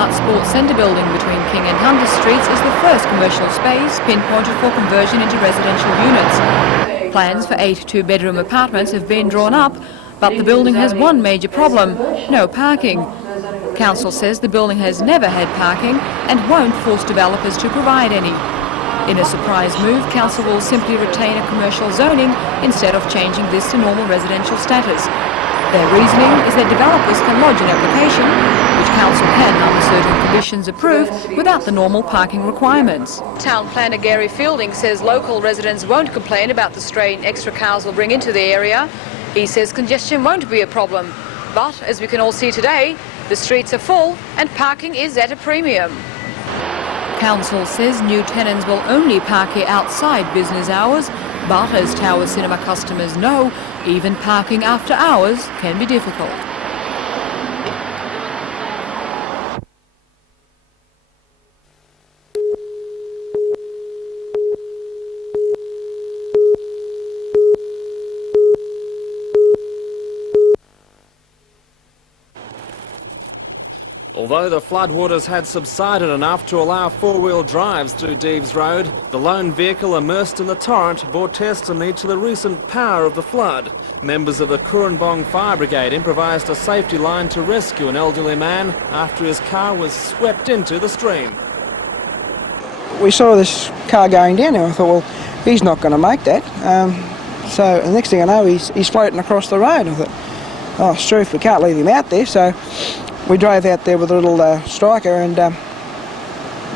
Art Sports Centre building between King and Hunter Streets is the first commercial space pinpointed for conversion into residential units. Plans for 8 two-bedroom apartments have been drawn up, but the building has one major problem: no parking. Council says the building has never had parking and won't force developers to provide any. In a surprise move, Council will simply retain a commercial zoning instead of changing this to normal residential status. Their reasoning is that developers can lodge an application, which Council can, under certain conditions, approve without the normal parking requirements. Town planner Gary Fielding says local residents won't complain about the strain extra cars will bring into the area. He says congestion won't be a problem, but as we can all see today, the streets are full and parking is at a premium. Council says new tenants will only park here outside business hours, but as Tower Cinema customers know, even parking after hours can be difficult. Although the floodwaters had subsided enough to allow four-wheel drives through Deves Road, the lone vehicle immersed in the torrent bore testimony to the recent power of the flood. Members of the Kurrambong Fire Brigade improvised a safety line to rescue an elderly man after his car was swept into the stream. We saw this car going down there. I thought, well, he's not going to make that. So the next thing I know, he's floating across the road. I thought, oh, it's true, we can't leave him out there. So we drove out there with a little striker, and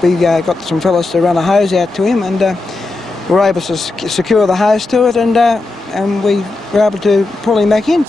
we got some fellas to run a hose out to him, and were able to secure the hose to it, and we were able to pull him back in.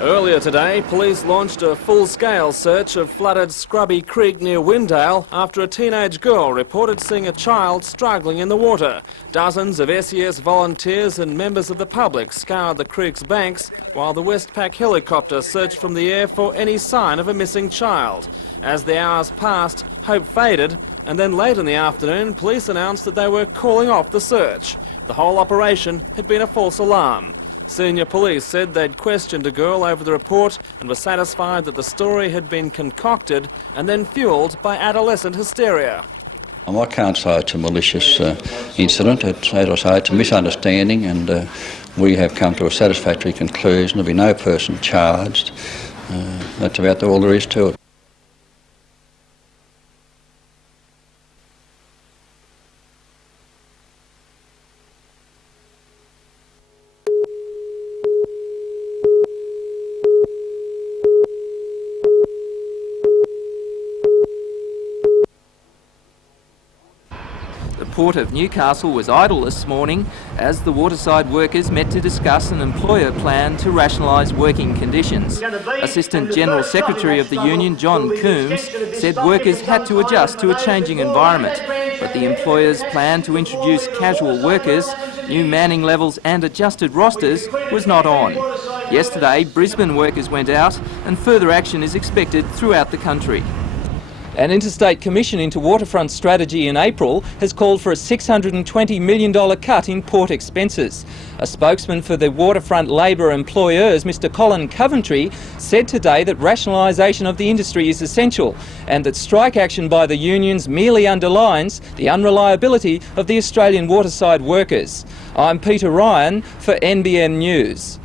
Earlier today, police launched a full-scale search of flooded Scrubby Creek near Windale after a teenage girl reported seeing a child struggling in the water. Dozens of SES volunteers and members of the public scoured the creek's banks, while the Westpac helicopter searched from the air for any sign of a missing child. As the hours passed, hope faded, and then late in the afternoon, police announced that they were calling off the search. The whole operation had been a false alarm. Senior police said they'd questioned a girl over the report and were satisfied that the story had been concocted and then fuelled by adolescent hysteria. I can't say it's a malicious incident. As I say, it's a misunderstanding, and we have come to a satisfactory conclusion. There'll be no person charged. That's about all there is to it. The Port of Newcastle was idle this morning as the Waterside workers met to discuss an employer plan to rationalise working conditions. Assistant General Secretary of the Union, John Coombs, said workers had to adjust to a changing environment, but the employer's plan to introduce casual workers, new manning levels and adjusted rosters was not on. Yesterday, Brisbane workers went out and further action is expected throughout the country. An interstate commission into waterfront strategy in April has called for a $620 million cut in port expenses. A spokesman for the waterfront Labor employers, Mr Colin Coventry, said today that rationalisation of the industry is essential and that strike action by the unions merely underlines the unreliability of the Australian waterside workers. I'm Peter Ryan for NBN News.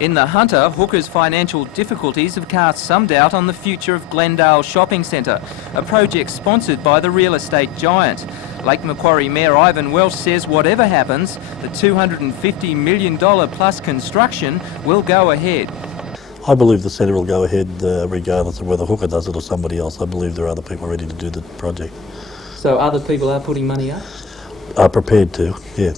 In the Hunter, Hooker's financial difficulties have cast some doubt on the future of Glendale Shopping Centre, a project sponsored by the real estate giant. Lake Macquarie Mayor Ivan Welsh says whatever happens, the $250 million plus construction will go ahead. I believe the centre will go ahead regardless of whether Hooker does it or somebody else. I believe there are other people ready to do the project. So other people are putting money up? Are prepared to, yeah.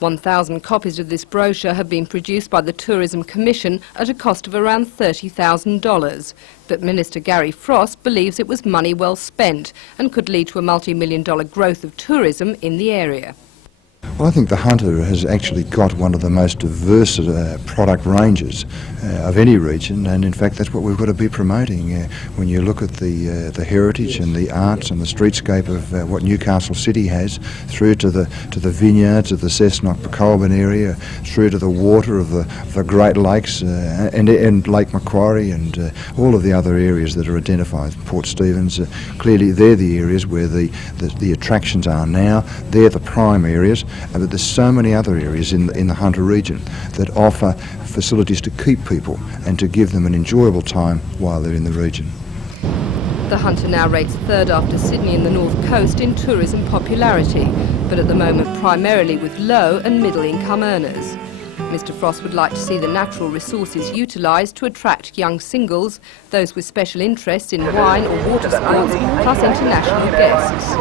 1,000 copies of this brochure have been produced by the Tourism Commission at a cost of around $30,000. But Minister Gary Frost believes it was money well spent and could lead to a multi-million-dollar growth of tourism in the area. Well, I think the Hunter has actually got one of the most diverse product ranges of any region, and in fact that's what we've got to be promoting. When you look at the heritage and the arts and the streetscape of what Newcastle City has, through to the vineyards of the Cessnock-Colborne area, through to the water of the Great Lakes and Lake Macquarie and all of the other areas that are identified, Port Stephens, clearly they're the areas where the attractions are now. They're the prime areas. But there's so many other areas in the Hunter region that offer facilities to keep people and to give them an enjoyable time while they're in the region. The Hunter now rates third after Sydney in the North Coast in tourism popularity, but at the moment primarily with low and middle income earners. Mr Frost would like to see the natural resources utilised to attract young singles, those with special interests in wine or water sports, plus international guests.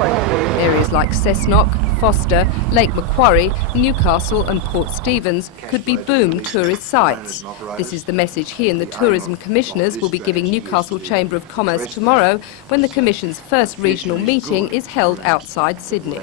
Areas like Cessnock, Foster, Lake Macquarie, Newcastle and Port Stephens could be boom tourist sites. This is the message he and the Tourism Commissioners will be giving Newcastle Chamber of Commerce tomorrow when the Commission's first regional meeting is held outside Sydney.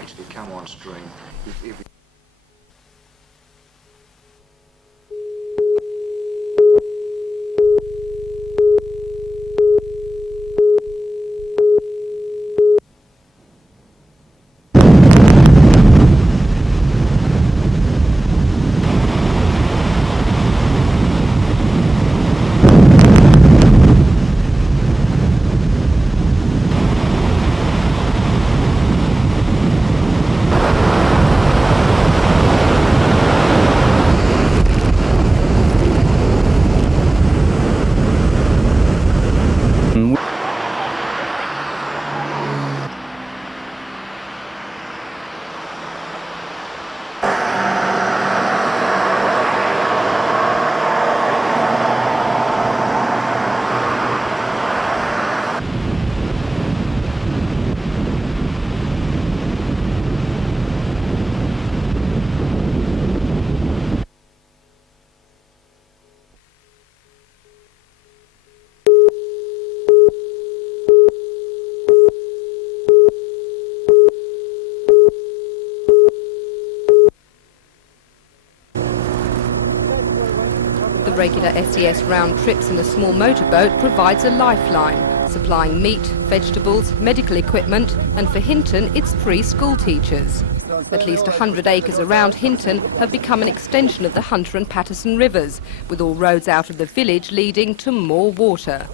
Regular SES round trips in a small motorboat provides a lifeline, supplying meat, vegetables, medical equipment, and for Hinton it's 3 school teachers. At least 100 acres around Hinton have become an extension of the Hunter and Patterson rivers, with all roads out of the village leading to more water.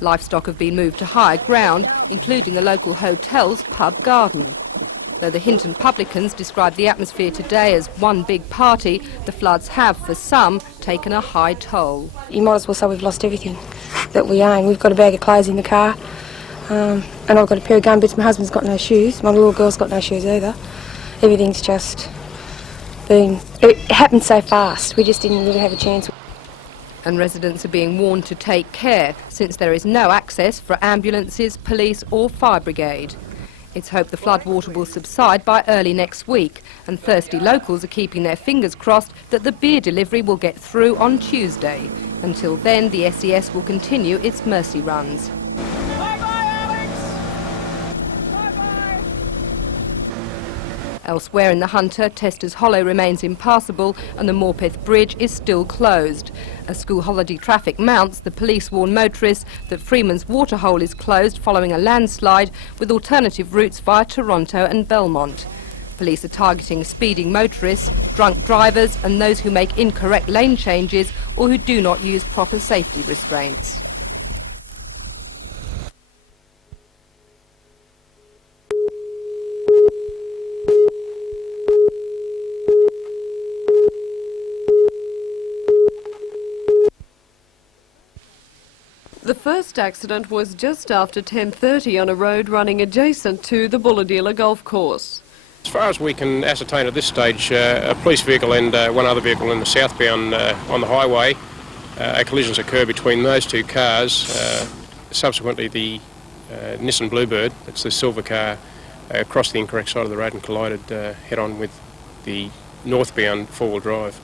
Livestock have been moved to higher ground, including the local hotel's pub garden. Though the Hinton publicans describe the atmosphere today as one big party, the floods have, for some, taken a high toll. You might as well say we've lost everything that we own. We've got a bag of clothes in the car, and I've got a pair of gumboots. My husband's got no shoes. My little girl's got no shoes either. Everything's just been... It happened so fast, we just didn't really have a chance. And residents are being warned to take care, since there is no access for ambulances, police or fire brigade. It's hoped the floodwater will subside by early next week, and thirsty locals are keeping their fingers crossed that the beer delivery will get through on Tuesday. Until then, the SES will continue its mercy runs. Elsewhere in the Hunter, Testers Hollow remains impassable and the Morpeth Bridge is still closed. As school holiday traffic mounts, the police warn motorists that Freeman's Waterhole is closed following a landslide, with alternative routes via Toronto and Belmont. Police are targeting speeding motorists, drunk drivers and those who make incorrect lane changes or who do not use proper safety restraints. The first accident was just after 10:30 on a road running adjacent to the Bulladila golf course. As far as we can ascertain at this stage, a police vehicle and one other vehicle in the southbound on the highway, collisions occur between those two cars. Subsequently, the Nissan Bluebird, that's the silver car, crossed the incorrect side of the road and collided head-on with the northbound four-wheel drive.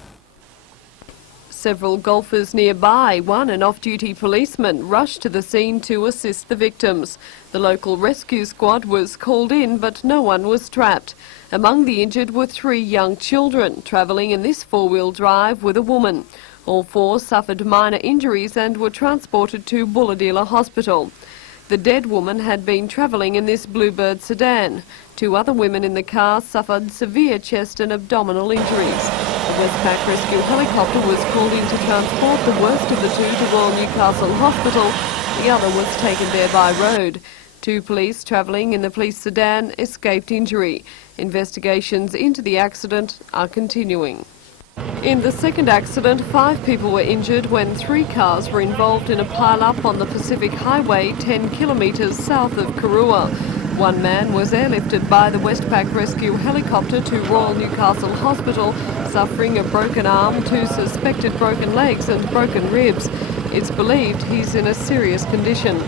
Several golfers nearby, one an off-duty policeman, rushed to the scene to assist the victims. The local rescue squad was called in, but no one was trapped. Among the injured were 3 young children, travelling in this four-wheel drive with a woman. All 4 suffered minor injuries and were transported to Bulahdelah Hospital. The dead woman had been travelling in this Bluebird sedan. 2 other women in the car suffered severe chest and abdominal injuries. The Westpac rescue helicopter was called in to transport the worst of the 2 to Royal Newcastle Hospital. The other was taken there by road. 2 police travelling in the police sedan escaped injury. Investigations into the accident are continuing. In the second accident, 5 people were injured when 3 cars were involved in a pile-up on the Pacific Highway 10 kilometres south of Karua. 1 man was airlifted by the Westpac rescue helicopter to Royal Newcastle Hospital, suffering a broken arm, 2 suspected broken legs and broken ribs. It's believed he's in a serious condition.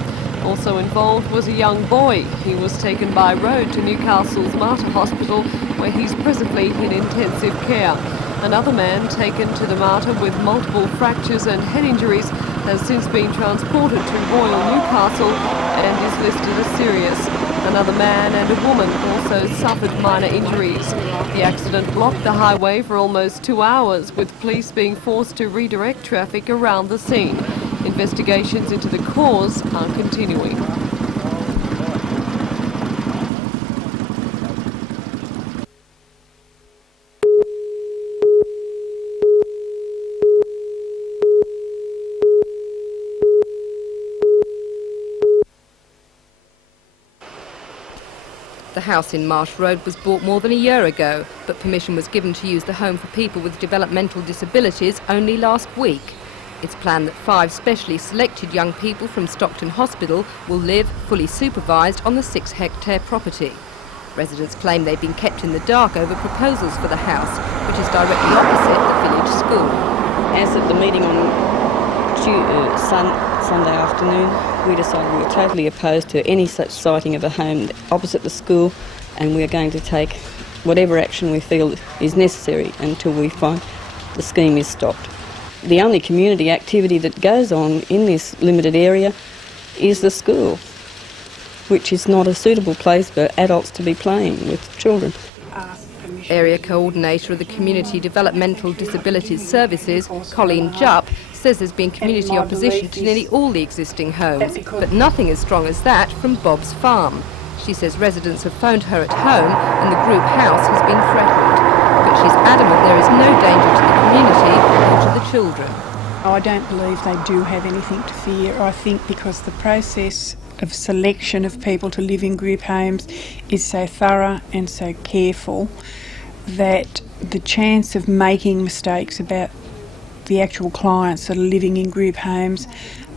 Also involved was a young boy. He was taken by road to Newcastle's Mater Hospital, where he's presently in intensive care. Another man taken to the Mater with multiple fractures and head injuries has since been transported to Royal Newcastle and is listed as serious. Another man and a woman also suffered minor injuries. The accident blocked the highway for almost 2 hours, with police being forced to redirect traffic around the scene. Investigations into the cause are continuing. The house in Marsh Road was bought more than a year ago, but permission was given to use the home for people with developmental disabilities only last week. It's planned that 5 specially selected young people from Stockton Hospital will live, fully supervised, on the 6-hectare property. Residents claim they've been kept in the dark over proposals for the house, which is directly opposite the village school. As at the meeting on Sunday afternoon, we decided we were totally opposed to any such siting of a home opposite the school, and we are going to take whatever action we feel is necessary until we find the scheme is stopped. The only community activity that goes on in this limited area is the school, which is not a suitable place for adults to be playing with children. Area Coordinator of the Community Developmental Disabilities Services, Colleen Jupp, says there's been community opposition to nearly all the existing homes, but nothing as strong as that from Bob's farm. She says residents have phoned her at home and the group house has been threatened, but she's adamant there is no danger to the community or to the children. I don't believe they do have anything to fear. I think because the process of selection of people to live in group homes is so thorough and so careful that the chance of making mistakes about the actual clients that are living in group homes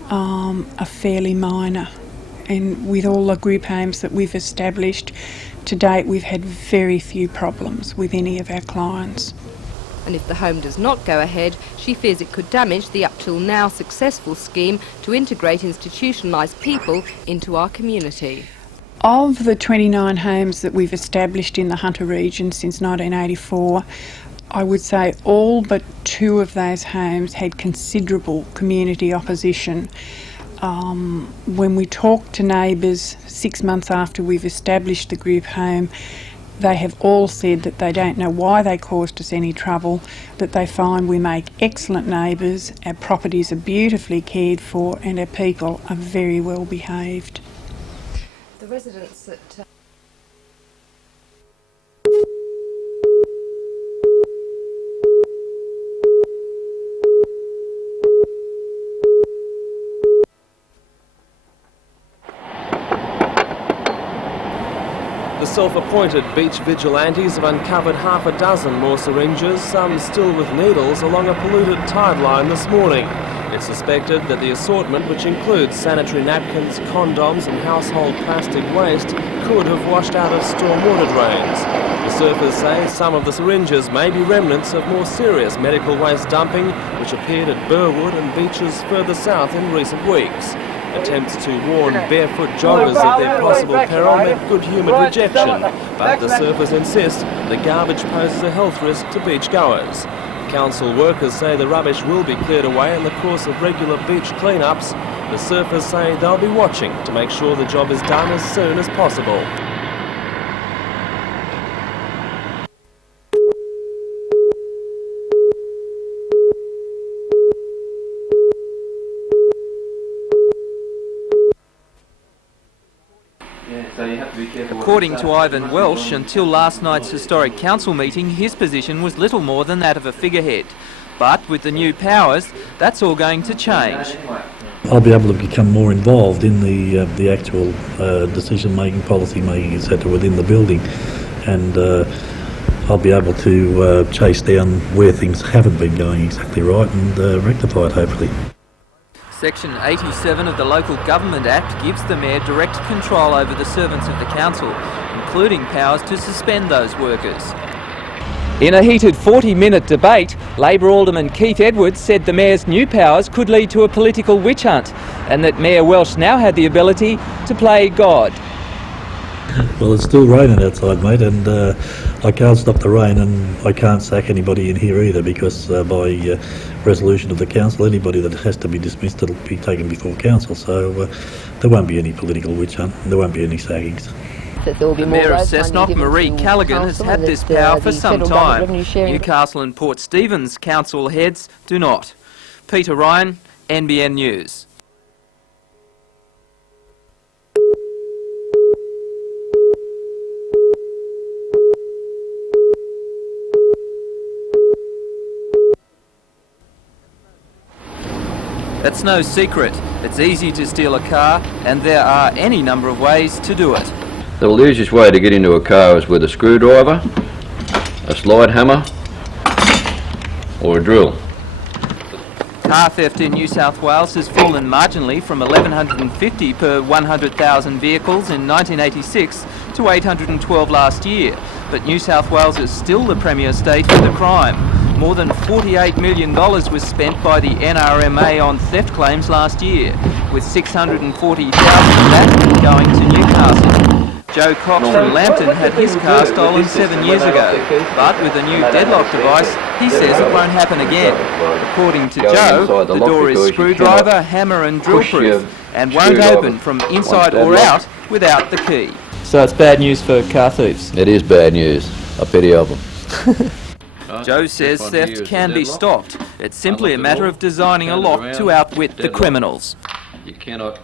are fairly minor. And with all the group homes that we've established to date, we've had very few problems with any of our clients. And if the home does not go ahead, she fears it could damage the up till now successful scheme to integrate institutionalised people into our community. Of the 29 homes that we've established in the Hunter region since 1984, I would say all but 2 of those homes had considerable community opposition. When we talk to neighbours 6 months after we've established the group home, they have all said that they don't know why they caused us any trouble, that they find we make excellent neighbours, our properties are beautifully cared for and our people are very well behaved. The residents at The self-appointed beach vigilantes have uncovered half a dozen more syringes, some still with needles, along a polluted tide line this morning. It's suspected that the assortment, which includes sanitary napkins, condoms and household plastic waste, could have washed out of stormwater drains. The surfers say some of the syringes may be remnants of more serious medical waste dumping, which appeared at Burwood and beaches further south in recent weeks. Attempts to warn barefoot joggers of their possible peril met good-humoured rejection, but the surfers insist the garbage poses a health risk to beachgoers. Council workers say the rubbish will be cleared away in the course of regular beach clean-ups. The surfers say they'll be watching to make sure the job is done as soon as possible. According to Ivan Welsh, until last night's historic council meeting, his position was little more than that of a figurehead. But with the new powers, that's all going to change. I'll be able to become more involved in the actual decision-making, policy-making, etc. within the building, and I'll be able to chase down where things haven't been going exactly right and rectify it, hopefully. Section 87 of the Local Government Act gives the Mayor direct control over the servants of the Council, including powers to suspend those workers. In a heated 40-minute debate, Labor Alderman Keith Edwards said the Mayor's new powers could lead to a political witch hunt, and that Mayor Welsh now had the ability to play God. Well, it's still raining outside, mate, and I can't stop the rain, and I can't sack anybody in here either, because by resolution of the council, anybody that has to be dismissed will be taken before council, so there won't be any political witch hunt, and there won't be any sackings. The Mayor of Cessnock, Marie Callaghan, has had this power for some time. Newcastle and Port Stephens council heads do not. Peter Ryan, NBN News. That's no secret. It's easy to steal a car, and there are any number of ways to do it. The easiest way to get into a car is with a screwdriver, a slide hammer, or a drill. Car theft in New South Wales has fallen marginally from 1,150 per 100,000 vehicles in 1986 to 812 last year. But New South Wales is still the premier state for the crime. More than $48 million was spent by the NRMA on theft claims last year, with $640,000 of that going to Newcastle. Joe Cox from Lambton had his car stolen 7 years ago, but with a new deadlock device, he says it won't happen again. According to Joe, the door is screwdriver, hammer and drill proof, and won't open from inside or out without the key. So it's bad news for car thieves? It is bad news. A pity of them. Joe says theft can be stopped. It's simply a matter of designing a lock to outwit the criminals. You cannot.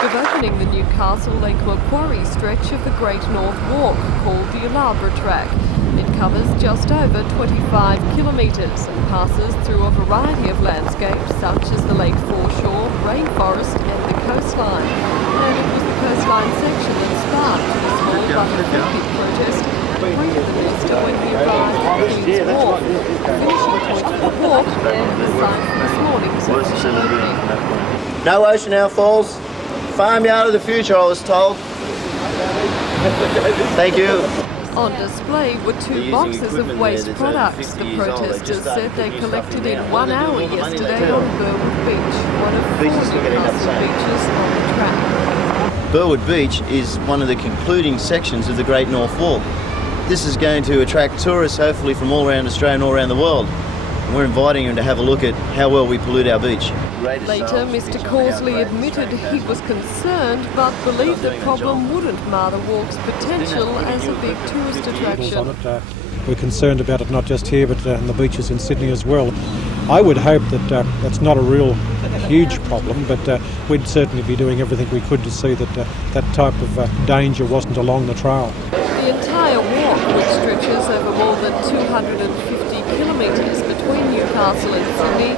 Of opening the Newcastle Lake Macquarie stretch of the Great North Walk, called the Alabra Track. It covers just over 25 kilometres and passes through a variety of landscapes such as the lake foreshore, rainforest and the coastline. And it was the coastline section that sparked the small but effective protest at the brink of the minister when he arrived at Queen's Wharf. The finishing point for the walk and the site for this morning's official opening. No ocean outfalls. Farmyard of the future, I was told. Thank you. On display were 2 boxes of waste products. The protesters said they collected in 1 hour yesterday on Burwood Beach, one of 4 Newcastle beaches on the track. Burwood Beach is one of the concluding sections of the Great North Walk. This is going to attract tourists, hopefully from all around Australia and all around the world. And we're inviting them to have a look at how well we pollute our beach. Later, Mr Causley admitted he was concerned but believed the problem wouldn't mar the walk's potential as a big tourist attraction. We're concerned about it not just here but in the beaches in Sydney as well. I would hope that that's not a real huge problem, but we'd certainly be doing everything we could to see that that type of danger wasn't along the trail. The entire walk, which stretches over more than 250 kilometres between Newcastle and Sydney,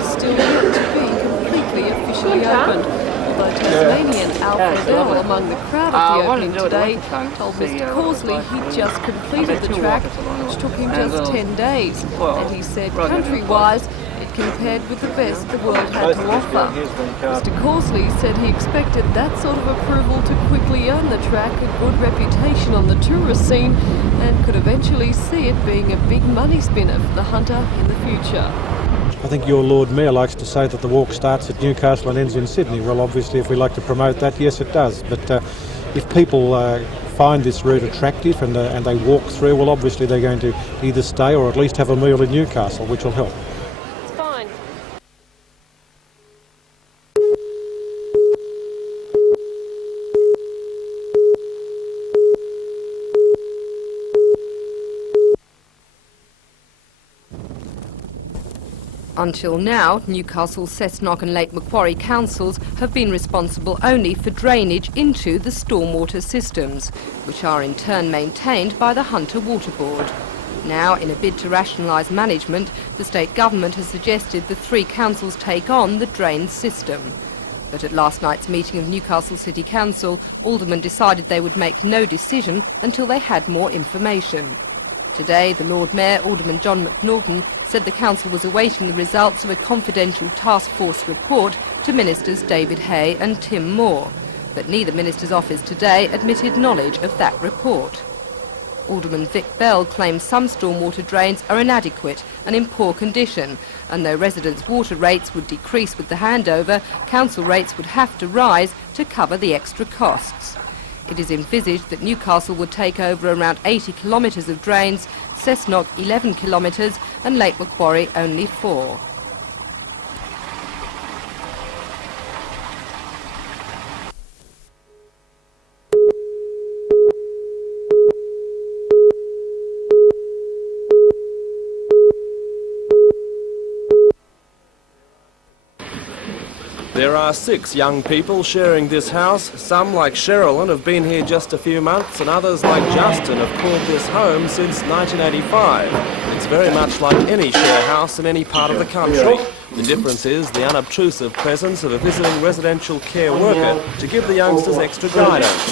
is still yet to be completely officially opened. Although Tasmanian Alfred Bell, among the crowd at the opening today, told Mr Causley he'd just completed the track, which took him just 10 days. And he said country-wise, it compared with the best the world had to offer. Mr Corsley said he expected that sort of approval to quickly earn the track a good reputation on the tourist scene and could eventually see it being a big money spinner for the Hunter in the future. I think your Lord Mayor likes to say that the walk starts at Newcastle and ends in Sydney. Well, obviously, if we like to promote that, yes, it does. But if people find this route attractive and they walk through, well, obviously they're going to either stay or at least have a meal in Newcastle, which will help. It's fine. Until now, Newcastle, Cessnock and Lake Macquarie councils have been responsible only for drainage into the stormwater systems, which are in turn maintained by the Hunter Water Board. Now, in a bid to rationalise management, the state government has suggested the three councils take on the drain system. But at last night's meeting of Newcastle City Council, aldermen decided they would make no decision until they had more information. Today, the Lord Mayor, Alderman John McNaughton, said the council was awaiting the results of a confidential task force report to Ministers David Hay and Tim Moore, but neither minister's office today admitted knowledge of that report. Alderman Vic Bell claims some stormwater drains are inadequate and in poor condition, and though residents' water rates would decrease with the handover, council rates would have to rise to cover the extra costs. It is envisaged that Newcastle would take over around 80 kilometres of drains, Cessnock 11 kilometres and Lake Macquarie only 4. There are 6 young people sharing this house. Some, like Sherilyn, have been here just a few months, and others, like Justin, have called this home since 1985. It's very much like any share house in any part of the country. The difference is the unobtrusive presence of a visiting residential care worker to give the youngsters extra guidance.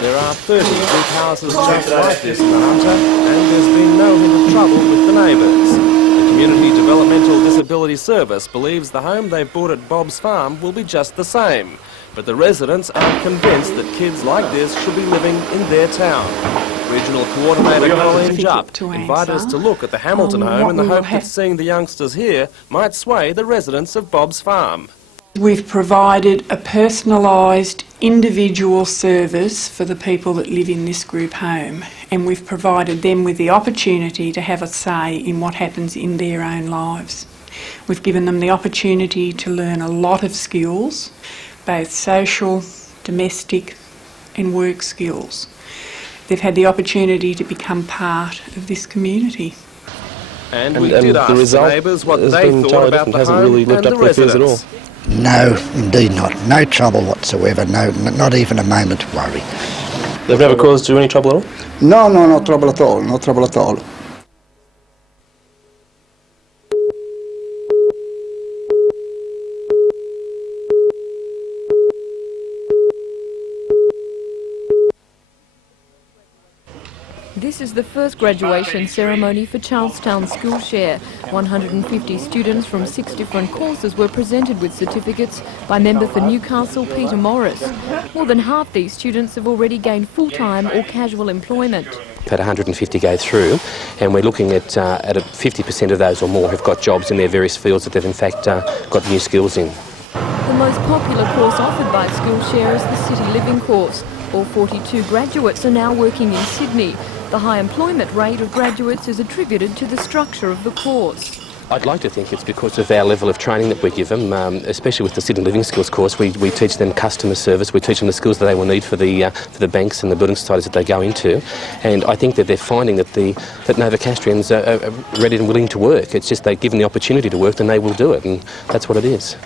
There are 30 big houses just like this in the Hunter, and there's been no hint of trouble with the neighbours. Community Developmental Disability Service believes the home they've bought at Bob's Farm will be just the same. But the residents aren't convinced that kids like this should be living in their town. Regional Coordinator Colleen Jupp invited us to look at the Hamilton home in the hope that seeing the youngsters here might sway the residents of Bob's Farm. We've provided a personalised individual service for the people that live in this group home, and we've provided them with the opportunity to have a say in what happens in their own lives. We've given them the opportunity to learn a lot of skills, both social, domestic and work skills. They've had the opportunity to become part of this community. And we did ask the neighbours what they thought about the home and the residents. No, indeed not. No trouble whatsoever. No, not even a moment of worry. They've never caused you any trouble at all? No, no trouble at all. No trouble at all. This is the first graduation ceremony for Charlestown Skillshare. 150 students from 6 different courses were presented with certificates by member for Newcastle, Peter Morris. More than half these students have already gained full-time or casual employment. We've had 150 go through, and we're looking at 50% of those or more have got jobs in their various fields that they've in fact got new skills in. The most popular course offered by Skillshare is the City Living course. All 42 graduates are now working in Sydney. The high employment rate of graduates is attributed to the structure of the course. I'd like to think it's because of our level of training that we give them, especially with the Sydney Living Skills course. We teach them customer service, we teach them the skills that they will need for the banks and the building societies that they go into, and I think that they're finding that Novocastrians are ready and willing to work. It's just they're given the opportunity to work, then they will do it, and that's what it is.